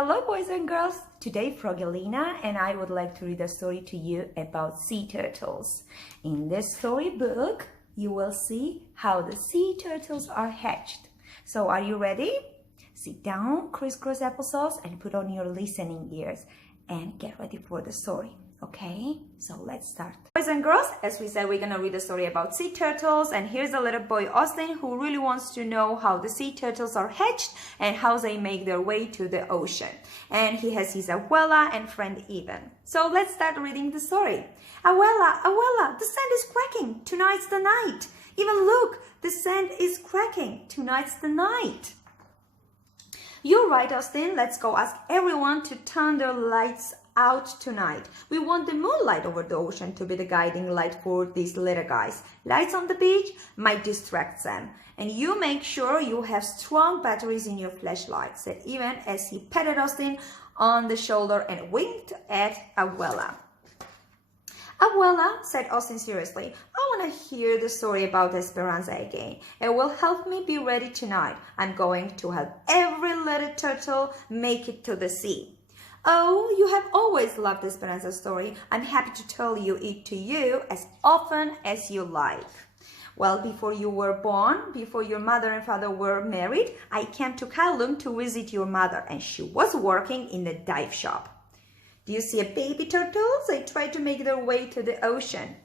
Hello boys and girls, today Frogelina and I would like to read a story to you about sea turtles. In this storybook, you will see how the sea turtles are hatched. So are you ready? Sit down, crisscross applesauce and put on your listening ears and get ready for the story. Okay, so let's start. Boys and girls, as we said, we're gonna read a story about sea turtles, and here's a little boy, Austin, who really wants to know how the sea turtles are hatched and how they make their way to the ocean. And he has his abuela and friend Evan. So let's start reading the story. Abuela, abuela, the sand is cracking. Tonight's the night. Even look, the sand is cracking. Tonight's the night. You're right, Austin. Let's go ask everyone to turn their lights out tonight. We want the moonlight over the ocean to be the guiding light for these little guys. Lights on the beach might distract them. And you make sure you have strong batteries in your flashlight, said Evan as he patted Austin on the shoulder and winked at Abuela. Abuela, said Austin seriously, I want to hear the story about Esperanza again. It will help me be ready tonight. I'm going to help every little turtle make it to the sea. Oh, you have always loved Esperanza's story. I'm happy to tell it to you as often as you like. Well, before you were born, before your mother and father were married, I came to Kowloon to visit your mother, and she was working in the dive shop. Do you see a baby turtles? They try to make their way to the ocean.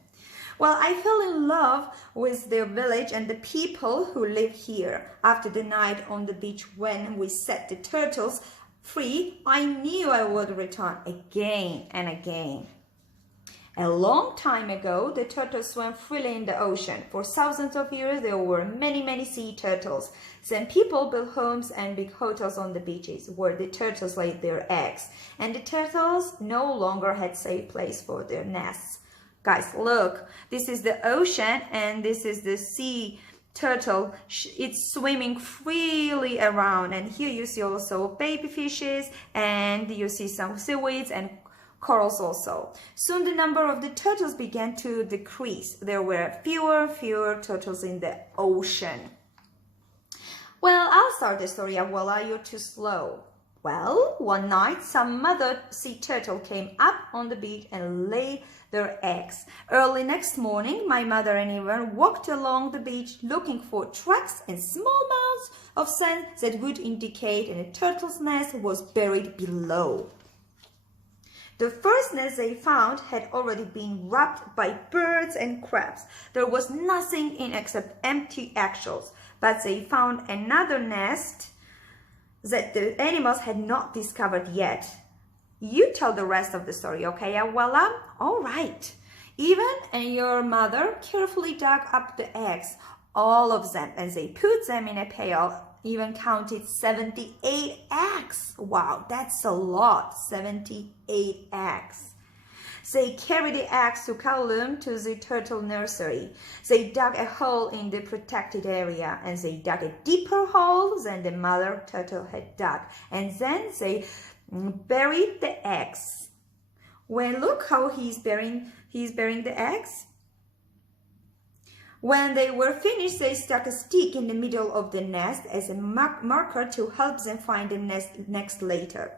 Well, I fell in love with the village and the people who live here. After the night on the beach when we set the turtles free, I knew I would return again and again. A long time ago, the turtles swam freely in the ocean. For thousands of years, there were many sea turtles. Some people built homes and big hotels on the beaches where the turtles laid their eggs. And the turtles no longer had safe place for their nests. Guys, look, this is the ocean and this is the sea turtle. It's swimming freely around, and here you see also baby fishes and you see some seaweeds and corals also. Soon the number of the turtles began to decrease. There were fewer turtles in the ocean. Well, I'll start the story, Abuela, you're too slow. Well, one night some mother sea turtle came up on the beach and laid their eggs. Early next morning, my mother and Evan walked along the beach looking for tracks and small mounds of sand that would indicate a turtle's nest was buried below. The first nest they found had already been robbed by birds and crabs. There was nothing in except empty eggshells, but they found another nest that the animals had not discovered yet. You tell the rest of the story, okay, Abuela? All right. Evan and your mother carefully dug up the eggs, all of them, and they put them in a pail. Evan counted 78 eggs. Wow, that's a lot, 78 eggs. They carried the eggs to Kowloon to the turtle nursery. They dug a hole in the protected area, and they dug a deeper hole than the mother turtle had dug. And then they buried the eggs. Well, look how he's burying the eggs. When they were finished, they stuck a stick in the middle of the nest as a marker to help them find the nest later.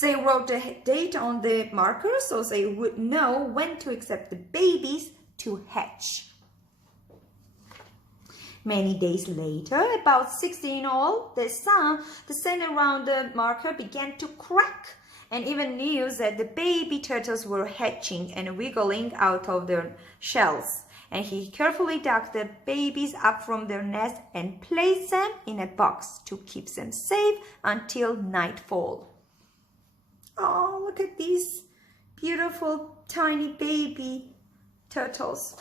They wrote the date on the marker so they would know when to accept the babies to hatch. Many days later, about 60 in all, the sand around the marker began to crack, and Evan knew that the baby turtles were hatching and wiggling out of their shells. And he carefully dug the babies up from their nest and placed them in a box to keep them safe until nightfall. Oh, look at these beautiful tiny baby turtles.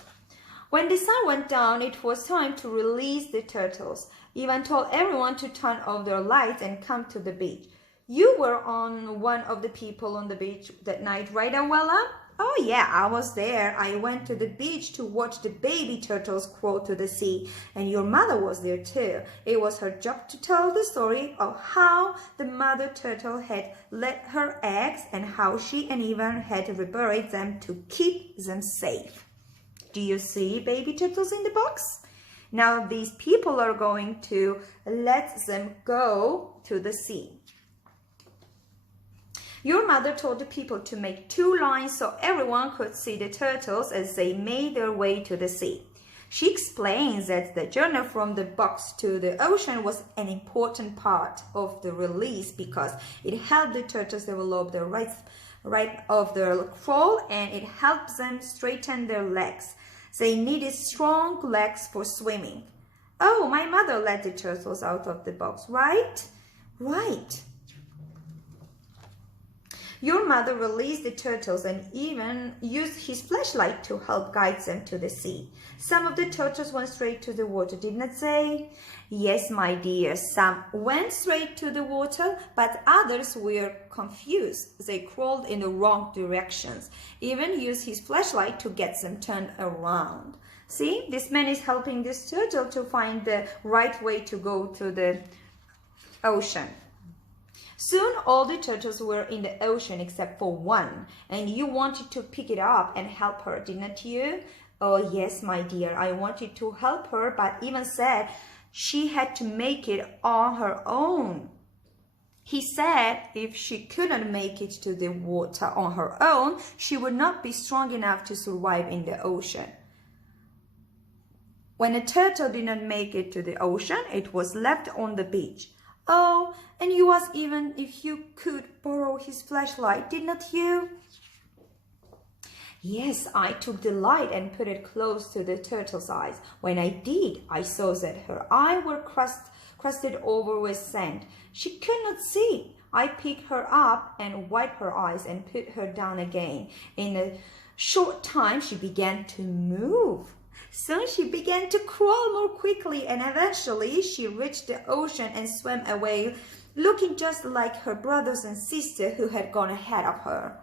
When the sun went down, it was time to release the turtles. Evan told everyone to turn off their lights and come to the beach. You were one of the people on the beach that night, right, Abuela? Oh yeah, I was there. I went to the beach to watch the baby turtles crawl to the sea, and your mother was there too. It was her job to tell the story of how the mother turtle had laid her eggs and how she and Evan had reburied them to keep them safe. Do you see baby turtles in the box? Now these people are going to let them go to the sea. Your mother told the people to make 2 lines so everyone could see the turtles as they made their way to the sea. She explains that the journey from the box to the ocean was an important part of the release because it helped the turtles develop the right of their crawl, and it helps them straighten their legs. They needed strong legs for swimming. Oh, my mother let the turtles out of the box, right? Right. Your mother released the turtles and even used his flashlight to help guide them to the sea. Some of the turtles went straight to the water, didn't they? Yes, my dear, some went straight to the water, but others were confused. They crawled in the wrong directions, even used his flashlight to get them turned around. See, this man is helping this turtle to find the right way to go to the ocean. Soon all the turtles were in the ocean except for one, and you wanted to pick it up and help her, didn't you? Oh yes, my dear, I wanted to help her, but even said she had to make it on her own. He said if she couldn't make it to the water on her own, she would not be strong enough to survive in the ocean. When a turtle didn't make it to the ocean, it was left on the beach. Oh, and you asked even if you could borrow his flashlight, didn't you? Yes, I took the light and put it close to the turtle's eyes. When I did, I saw that her eyes were crusted over with sand. She could not see. I picked her up and wiped her eyes and put her down again. In a short time, she began to move. Soon she began to crawl more quickly, and eventually she reached the ocean and swam away, looking just like her brothers and sister who had gone ahead of her.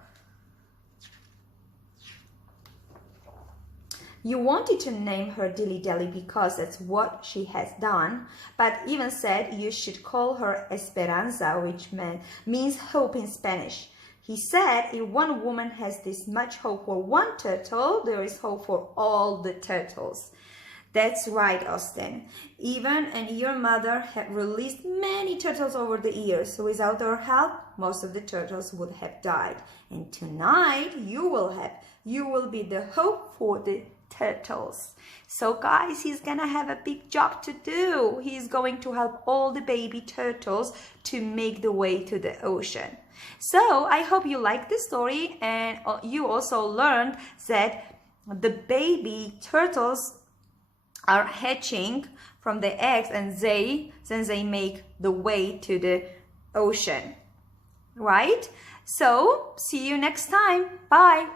You wanted to name her Dilly Dally because that's what she has done, but even said you should call her Esperanza, which means hope in Spanish. He said if one woman has this much hope for one turtle, there is hope for all the turtles. That's right, Austin. Even and your mother have released many turtles over the years. Without our help, most of the turtles would have died. And tonight, you will be the hope for the turtles. So guys, he's gonna have a big job to do. He's going to help all the baby turtles to make the way to the ocean. So I hope you liked this story, and you also learned that the baby turtles are hatching from the eggs, and then they make the way to the ocean, right? So see you next time. Bye.